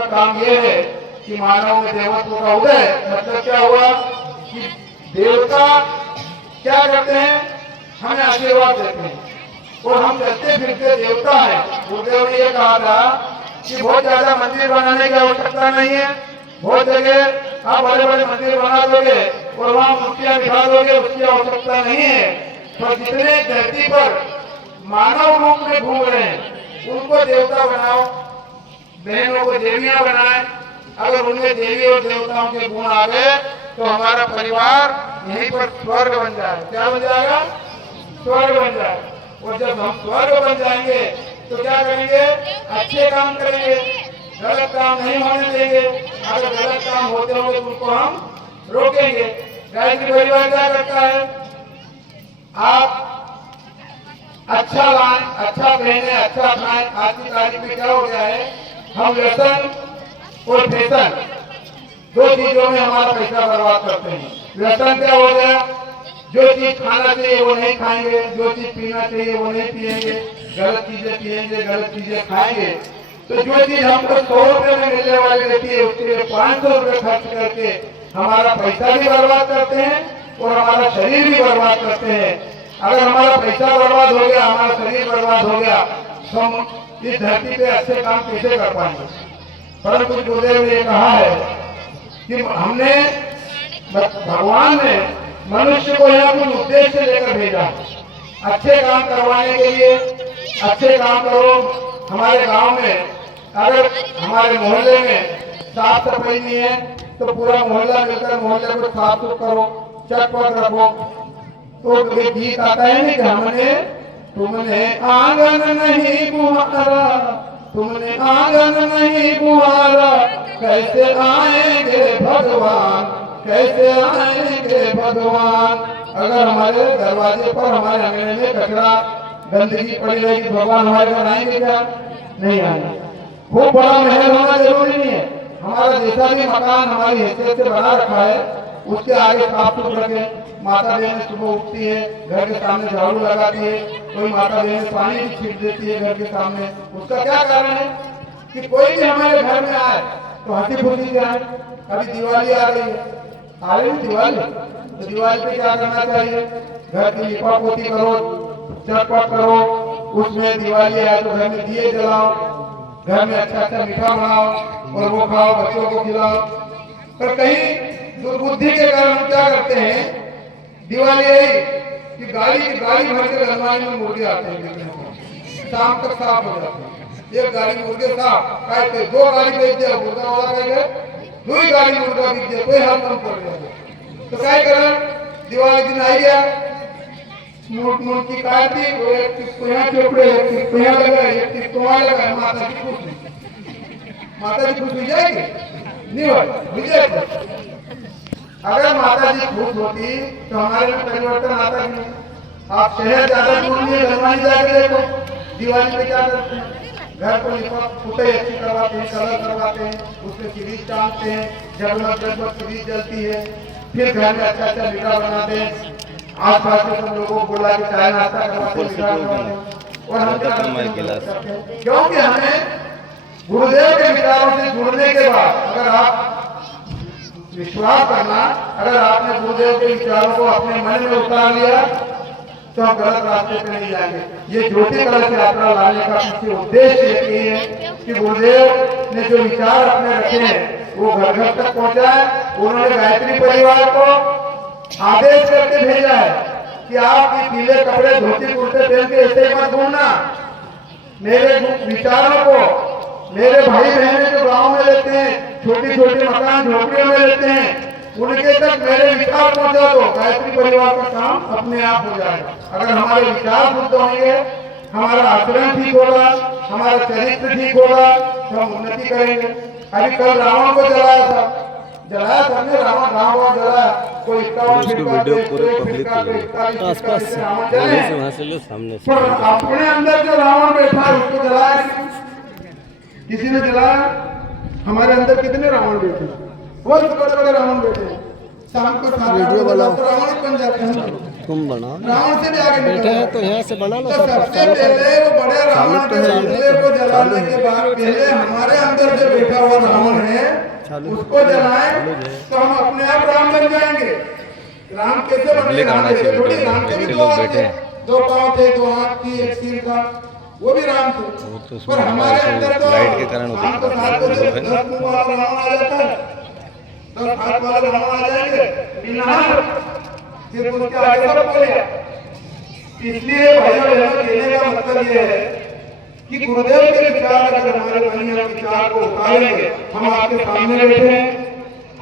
का काम ये है कि मानव में देवत्व का उदय। मतलब क्या हुआ कि देवता क्या करते हैं, हमें आशीर्वाद देते हैं और हम चलते फिरते देवता है। गुरुदेव ने ये कहा था कि बहुत ज्यादा मंदिर बनाने की आवश्यकता नहीं है। बहुत जगह आप बड़े बड़े मंदिर बना दोगे और वहाँ मूर्तियां बिठा दोगे, उसकी आवश्यकता नहीं है। तो जितने धरती पर मानव रूप में घूम रहे हैं उनको देवता बनाओ, बहनों को देवियां बनाए। अगर उनमें देवी और देवताओं के गुण आ गए तो हमारा परिवार यहीं पर स्वर्ग बन जाए। क्या बन जाएगा? स्वर्ग बन जाए। और जब हम स्वर्ग बन जाएंगे तो क्या करेंगे? अच्छे काम करेंगे, गलत काम नहीं होने देंगे। अगर गलत काम होते होंगे तो उनको हम रोकेंगे। गायत्री परिवार क्या करता है? आप अच्छा लाएं, अच्छा पहने, अच्छा खाएं। आज की तारीख में क्या हो गया है, हम व्यसन और फैशन दो चीजों में हमारा पैसा बर्बाद करते हैं। व्यसन क्या हो गया? जो चीज खाना चाहिए वो नहीं खाएंगे, जो चीज पीना चाहिए वो नहीं पिएंगे, गलत चीजें पिएंगे, गलत चीजें खाएंगे। तो जो चीज हमको 100 रुपए में मिलने वाली रहती है उसके लिए 500 रुपए खर्च करके हमारा पैसा भी बर्बाद करते हैं और हमारा शरीर भी बर्बाद करते हैं। अगर हमारा पैसा बर्बाद हो गया, हमारा शरीर बर्बाद हो गया तो हम इस धरती पे अच्छे काम कैसे कर पाएंगे? परंतु गुरुदेव ने कहा है कि हमने, भगवान ने मनुष्य को यहाँ कुछ उद्देश्य लेकर भेजा, अच्छे काम करवाने के लिए। अच्छे काम करो। हमारे गांव में अगर हमारे मोहल्ले में साफ सफाई नहीं है तो पूरा मोहल्ला मिलकर मोहल्ले को साफ सुफ करो, चटपट रखो। तो एक गीत आता है ना कि हमने तुमने आंगन नहीं बुहारा, तुमने आंगन नहीं बुहारा, कैसे आएंगे भगवान, कैसे आएंगे भगवान। अगर हमारे दरवाजे पर, हमारे आंगन में कचरा गंदगी पड़ी रहेगी, भगवान हमारे घर आएंगे क्या? नहीं आएंगे। खूब बड़ा महल होना जरूरी नहीं है। हमारा जैसा भी मकान हमारी हैसियत से बना रखा है उसके आगे साफ सुथ रखे। माता बहन सुबह उठती है, घर के सामने झाड़ू लगाती है, कोई माता बहन पानी भी छीट देती है घर के सामने। उसका क्या कारण है कि कोई भी हमारे घर में आए तो हंसी खुशी से आए। अभी दिवाली आ रही है, आ रही है दिवाली, तो दिवाली पे क्या करना चाहिए? घर की लिपा पोती करो, चटपट करो। उसमें दिवाली आए तो घर में दिए जलाओ, घर में अच्छा अच्छा मीठा बनाओ और वो खाओ, बच्चों को खिलाओ। पर कहीं दुर्बुद्धि के कारण हम क्या करते हैं, दिवाली आई कि गाड़ी भर के अलमारी में मुर्गे आते हैं, शाम तक साफ हो जाते हैं। एक गाड़ी मुर्गे साफ, काटते 2 गाड़ी बेच दिया, मुर्गा वाला कहेगा 2 ही गाड़ी मुर्गा बेच दिया, कोई हाल कम पड़ गया। तो क्या करें? दिवाली दिन आई गया, मूर्त की काट दी, वो एक किसको यहाँ चोपड़े, एक किसको यहाँ लगा, एक किसको वहाँ लगा। माता जी खुश नहीं, माता जी खुश हो जाएगी? नहीं हो। अगर माता जी खुश होती तो हमारे में परिवर्तन आता नहीं। आप शहर ज्यादा दूर नहीं, हनुमान जाके देखो दिवाली पे क्या करते हैं, घर को लिपा पुताई अच्छी करवाते हैं, कलर करवाते हैं, उसमें सीरीज टांगते हैं, जगमग जगमग सीरीज जलती है। फिर घर में अच्छा अच्छा मीठा बनाते हैं, आस पास के सब लोगों को बुला के चाय नाश्ता करवाते हैं। और हम क्योंकि हमें गुरुदेव के विचारों से जुड़ने के बाद अगर आप विश्वास करना, अगर आपने गुरुदेव के विचारों को अपने मन में उतार लिया तो हम गलत रास्ते पे नहीं जाएंगे। ये ज्योति कलश यात्रा लाने का मुख्य उद्देश्य यही है कि गुरुदेव ने जो विचार अपने रखे हैं वो घर घर तक पहुंचाए। उन्होंने गायत्री परिवार को आदेश करके भेजा है कि आप ये पीले कपड़े धोती कुर्ते पहन के ऐसे ही मत घूमना। मेरे विचारों को मेरे भाई बहनें जो गांव में रहते हैं, छोटी छोटी मकान झोपड़ियों में रहते हैं, उनके तक मेरे विचार पहुंचा दो। गायत्री परिवार का काम अपने आप हो जाएगा। अगर हमारे विचार शुद्ध होंगे, हमारा आचरण ठीक होगा, हमारा चरित्र ठीक होगा तो हम उन्नति करेंगे। अभी कल रावण को जलाया सबने, रावण गाँव जलाया, कोई 51 आसपास अपने अंदर जो रावण बैठा है उसको जलाया किसी ने जलाया? हमारे अंदर कितने रावण बैठे, बहुत बड़े बड़े रावण बैठे। शाम को रावण बन जाते हैं। तुम बनाओ ना। रावण से भी आगे बैठे निकल हैं तो यहाँ से बना लो तो सब सबसे चालू कर पहले वो बड़े रावण तो के है, पुतले को जलाने के बाद पहले हमारे अंदर जो बैठा हुआ रावण है चालू उसको जलाएं चालू जो है। तो हम अपने आप राम बन जाएंगे। राम कैसे बनेंगे? राम ऐसे थोड़ी, राम के भी दो हाथ थे, दो पाँव थे, दो हाथ थी, एक सिर था, वो भी राम थे। वो तो उसमें पर हमारे अंदर तो लाइट के कारण राम के साथ तो जब 10 मुंह वाला रावण आ जाता है, 10 हाथ वाले रावण आ जाएंगे बिना फिर उसके आगे सब बोले। इसलिए भाइयों बहनों कहने का मतलब ये है कि गुरुदेव के विचार अगर हमारे मन में विचार को उतारेंगे, हम आपके सामने बैठे हैं,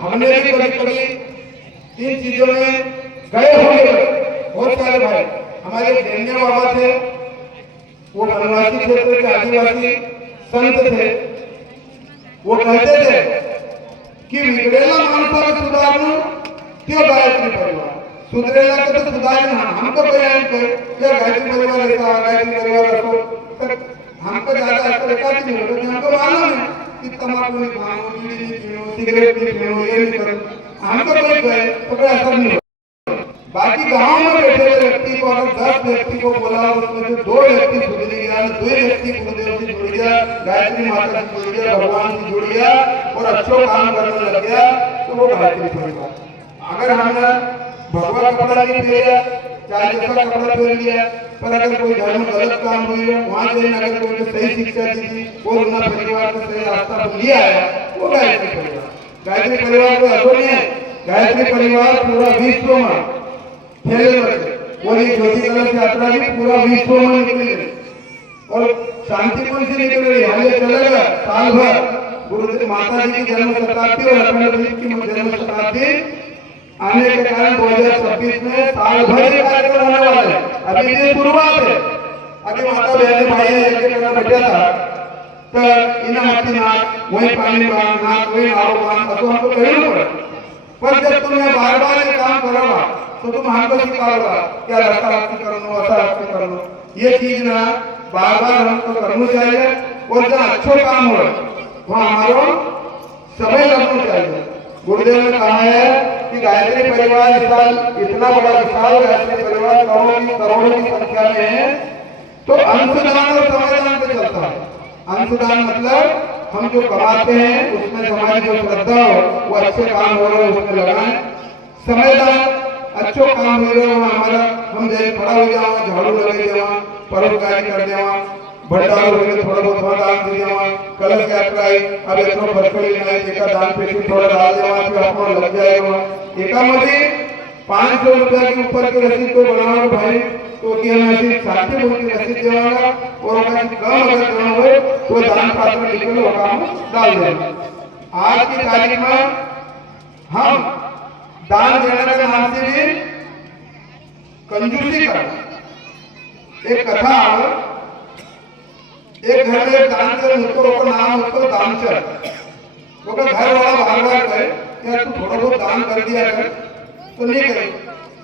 हमने भी कभी कभी इन चीजों में गए होंगे। बहुत सारे भाई हमारे जैन बाबा थे, वो वनवासी क्षेत्र के आदिवासी संत थे, वो कहते थे कि बिगड़ेला माणसाला सुधारणं त्यो गायत्री परिवार, सुधरेला का तो सुधारण हमको बयान कर या गायत्री परिवार ऐसा गायत्री परिवार रखो, पर हमको ज्यादा ऐसा लगता नहीं होगा। हमको मालूम है कि तम्बाकू नहीं खाओ, बीड़ी नहीं पीओ, सिगरेट नहीं पीओ, ये नहीं करो, हमको कोई गए तो कोई असर नहीं होगा। बाकी गांव में बैठे हुए व्यक्ति को अगर 10 व्यक्ति को बोला और उसमें से 2 व्यक्ति सुधर गया, 2 व्यक्ति गुरुदेव से जुड़ गया, गायत्री माता से जुड़ गया, भगवान से जुड़ गया और अच्छो काम करने लग गया, तो वो गायत्री परिवार। अगर हमने भगवा कपड़ा नहीं पहना, चाहे जैसा कपड़ा पहन लिया, पर अगर कोई घर में गलत काम हुई हो, वहाँ से अगर कोई सही शिक्षा दी थी और उन्हें परिवार को सही रास्ता पर लिया है, वो गायत्री परिवार। गायत्री परिवार को ऐसा नहीं है, गायत्री परिवार पूरा विश्व में फैले हुए थे। वो ये ज्योति कलश यात्रा भी पूरा विश्व में निकली है और शांतिपुर से निकल रही है। ये चलेगा साल भर गुरुदेव माता जी की जन्म शताब्दी और अखंड दीप की जन्म शताब्दी आने के कारण 2026 में साल भर ये कार्यक्रम होने वाला है। अभी ये शुरुआत है, अभी माता बहन भाई एक जगह बैठा था तो इन्हें हाथी नाक वही पानी नाक वही नाव पान तो हमको कहना पड़ा। पर जब तुम ये बार-बार ये काम करोगा तो तुम हमको सिखाओगा क्या रास्ता रास्ते करनो, ऐसा रास्ते करनो। ये चीज ना बार-बार हमको करना चाहिए और जहाँ अच्छो काम हो वहाँ हमारा समय लगना चाहिए। गुरुदेव ने कहा है कि गायत्री परिवार इस साल इतना बड़ा विशाल गायत्री परिवार करोड़ों की संख्या में है, तो अंशदान और समयदान पे चलता है। अंशदान मतलब हम जो कमाते हैं उसमें हमारी जो श्रद्धा हो वो अच्छे काम हो रहे हैं उसमें लगाएं। समयदान अच्छो काम हो रहे हो हमारा, हम जैसे खड़ा हो जाओ, झाड़ू लगे जाओ, परोपकारी कर देवा, भंडार हो गए थोड़ा बहुत दान दे देवा, कलश यात्रा आई अब इतना फरफड़ी नहीं एका दान पेटी थोड़ा डाल देवा कि अपना लग जाएगा। एका मध्ये 500 रुपया के ऊपर की रसीद को बनाओ भाई तो कि हम ऐसी साथी बोल की रसीद देवागा और कम अगर करना हो तो दान पात्र लिखकर होगा हम डाल देंगे। आज की तारीख में हम दान देने के नाम से भी कंजूसी कर। एक कथा एक घर में दानचर उसको नाम उसको दानचर वो घर वाला बार-बार कहे यार तू थोड़ा बहुत दान कर दिया कर, तो नहीं करे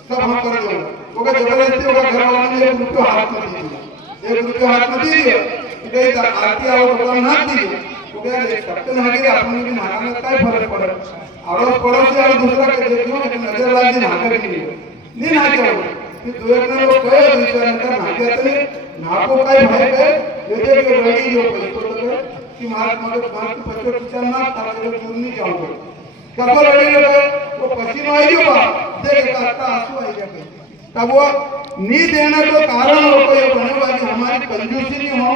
सब हम कर दो। वो जबरदस्ती होगा घर वालों ने 1 रुपया हाथ में दीजिए, 1 रुपया हाथ में दीजिए, कहीं आरती आओ तो ना दीजिए, वो कहे सबसे ना गिरे अपने भी नहाने में क्या फर्क पड़े, अड़ोस पड़ोस और दूसरा के देखो नजर लग जाए नहाने के लिए नहीं ना जाओ फिर 2 एक ने वो कहे दूसरा ने ना कहते नाको काय भाई पे ये जो रेडी जो पैसो तो कि महात्मा के बात की पचो किचन ना तारे दूर नहीं जाओगे कब रेडी हो वो पसीना आई होगा देख का आंसू आई जाते तब वो नी देने को कारण हो कोई बने वाली हमारी कंजूसी नहीं हो।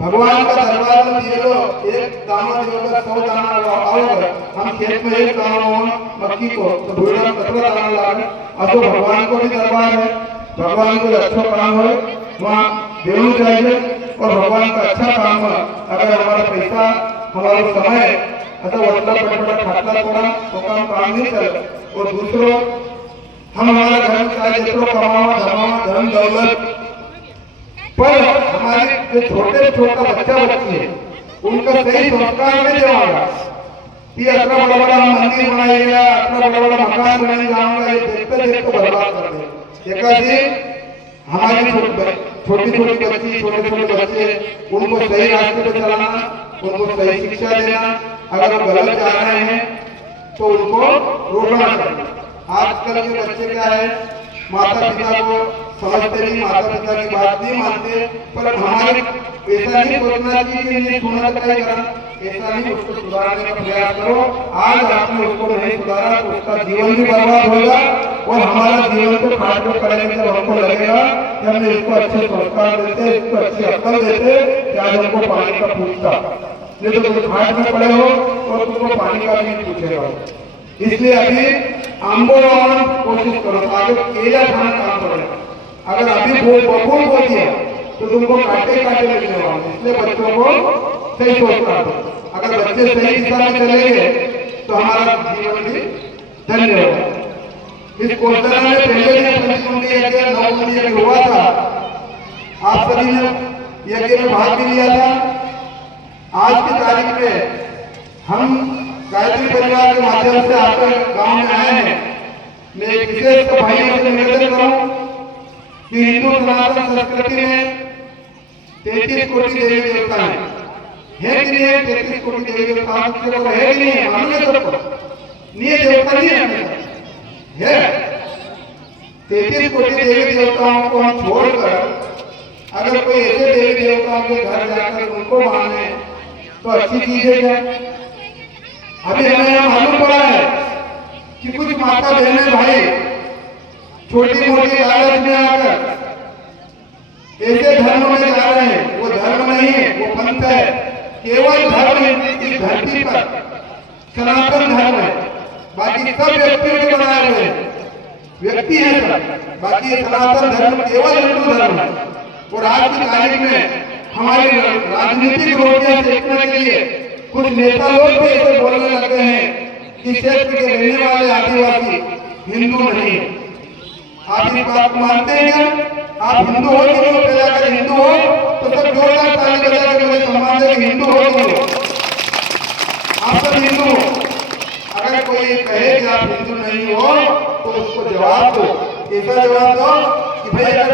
भगवान का दरबार में दिए लो एक दाना देगा 100 दाना आओगे, हम खेत में एक दाना हो मक्की को तो भूरा 17 दाना लागे। अब तो भगवान को भी दरबार है, भगवान को अच्छा काम हो वहाँ देना चाहिए और भगवान का अच्छा काम हो। अगर हमारा पैसा हमारा समय ऐसा वटला पटला खाटला पड़ा तो काम नहीं चले। और दूसरों हम हमारा धर्म चाहे जितना कमावा धमावा धन दौलत पर हमारे जो छोटे छोटा बच्चा बच्ची है उनका सही संस्कार नहीं देवागा कि इतना बड़ा बड़ा मंदिर बनाएगा, इतना बड़ा बड़ा मकान बनाने जाऊंगा, ये देखते देखते बर्बाद कर दे। एकासी हमारी छोटी छोटी बच्ची छोटे छोटे बच्चे उनको सही रास्ते पे चलाना, उनको सही शिक्षा देना। अगर वो गलत जा रहे हैं तो उनको रोकना चाहिए। आजकल के बच्चे क्या है माता पिता को समझते नहीं, माता पिता की बात नहीं मानते। पर हमारे ऐसा नहीं सोचना चाहिए कि नहीं सुना तो क्या करा, ऐसा नहीं, उसको सुधारने का प्रयास करो। आज आपने उसको नहीं सुधारा तो उसका जीवन भी बर्बाद होगा और हमारा जीवन तो फाट में पड़ेगा जब हमको लगेगा कि हमने इसको अच्छे संस्कार देते, इसको अच्छी अक्ल देते कि आज हमको पानी का पूछता, नहीं तो तुम फाट में पड़े हो और तुमको पानी का भी पूछेगा। इसलिए अभी आंबो कोशिश करो, आगे केला खाना काम पड़ेगा। अगर अभी बबूल बोल दिया तो तुमको काटे काटे लगने वाले, इसलिए बच्चों को सही सोचना दो। अगर बच्चे सही दिशा में चलेंगे तो हमारा जीवन भी धन्य होगा। इस कोर्सरा में पहले भी पंचकुंडी यज्ञ, नवकुंडी यज्ञ हुआ था, आप सभी ने यज्ञ में भाग भी लिया था। आज की तारीख में हम गायत्री परिवार के माध्यम से आकर गांव में आए हैं। मैं एक विशेष भाइयों से निवेदन करूं कि हिंदू सनातन संस्कृति में 33 कोटि देवी देवता है कि नहीं है? 33 कोटि देवी देवता है कि नहीं है? मालूम है सबको? नहीं है, देवता नहीं है। 33 कोटि देवी देवताओं को हम छोड़कर अगर कोई ऐसे देवी देवताओं के घर जाकर उनको माने तो अच्छी चीज है क्या? अभी हमें यहाँ मालूम पड़ा है कि कुछ माता बहने भाई छोटी मोटी लालच में आकर ऐसे धर्म में जा रहे हैं। वो धर्म नहीं है, वो पंथ है। केवल धर्म इस धरती पर सनातन धर्म है, बाकी सब व्यक्तियों के बनाए हुए व्यक्ति है सब। बाकी सनातन धर्म केवल हिंदू धर्म है। और आज की तारीख में हमारी राजनीतिक रोटियां सेकने के लिए कुछ नेता लोग भी ऐसे बोलने लगे हैं कि क्षेत्र के रहने वाले आदिवासी हिंदू नहीं है। आप इस बात को मानते हैं? आप हिंदू हो कि नहीं? पहले अगर हिंदू हो तो सब जोरदार ताली बजा के मुझे सम्मान दे कि हिंदू हो कि नहीं हो? आप सब हिंदू हो। अगर कोई कहे कि आप हिंदू नहीं हो तो उसको जवाब दो, ऐसा जवाब दो कि भाई अगर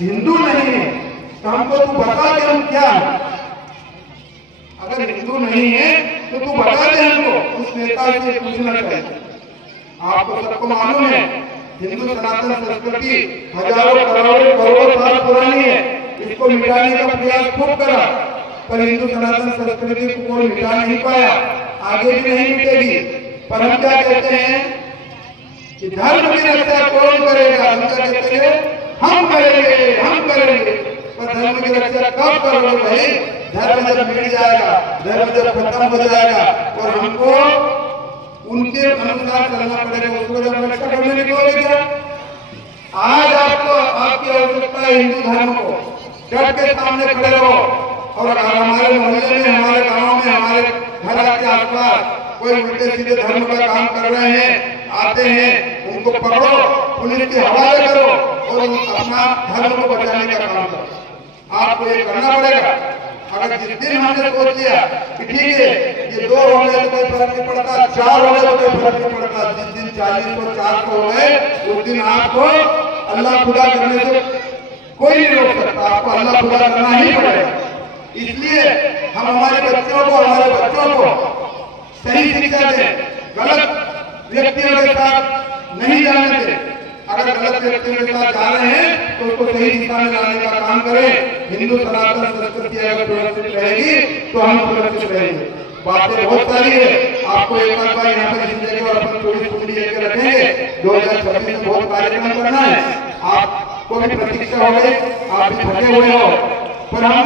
हिंदू नहीं है तो हमको तू बता कि हम क्या है। अगर हिंदू नहीं है तो तू बता दे हमको। उस नेता से पूछना चाहिए। आपको सबको मालूम है हिंदू सनातन संस्कृति हजारों करोड़ों साल पुरानी है। इसको मिटाने का प्रयास खूब करा पर हिंदू सनातन संस्कृति को कोई मिटा नहीं पाया, आगे भी नहीं मिटेगी। पर हम क्या कहते हैं कि धर्म की रक्षा कौन करेगा? हम क्या कहते हैं? हम करेंगे, हम करेंगे। पर धर्म की रक्षा कब करोगे भाई? धर्म जब मिट जाएगा, धर्म जब खत्म हो जाएगा और हमको उनके अनुसार चलना पड़ेगा, उसको जब रक्षा करने निकलोगे क्या? आज आपको आपकी आवश्यकता है हिंदू धर्म को डट के सामने खड़े रहो। और हमारे मोहल्ले में, हमारे गांव में, हमारे घर के आसपास कोई उल्टे सीधे धर्म का काम कर रहे हैं, आते हैं, उनको पकड़ो, पुलिस के हवाले करो और अपना धर्म को बचाने का काम करो। आपको ये करना पड़ेगा। अगर जिस दिन हमने सोच लिया कि ठीक है ये 2 हो गए तो कोई फर्क नहीं पड़ता, 4 हो गए तो कोई फर्क नहीं पड़ता, जिस दिन 40 को 400 हो गए उस दिन आपको अल्लाह खुदा करने से कोई नहीं रोक सकता। आपको अल्लाह खुदा करना ही पड़ेगा। इसलिए हम हमारे बच्चों को सही शिक्षा दें, गलत व्यक्तियों के साथ नहीं जाने दें। अगर गलत व्यक्तियों के साथ जा रहे हैं तो उसको सही दिशा में लाने का काम करें। हिंदू सनातन संस्कृति अगर सुरक्षित रहेगी तो हम सुरक्षित रहेंगे। बातें बहुत सारी है, आपको एक बार यहाँ पर इस जगह और अपन 24 कुंडी लेकर रखेंगे। 2026 में बहुत कार्यक्रम करना है, आपको भी प्रतीक्षा हो गई, आप भी थके हुए हो, पर हम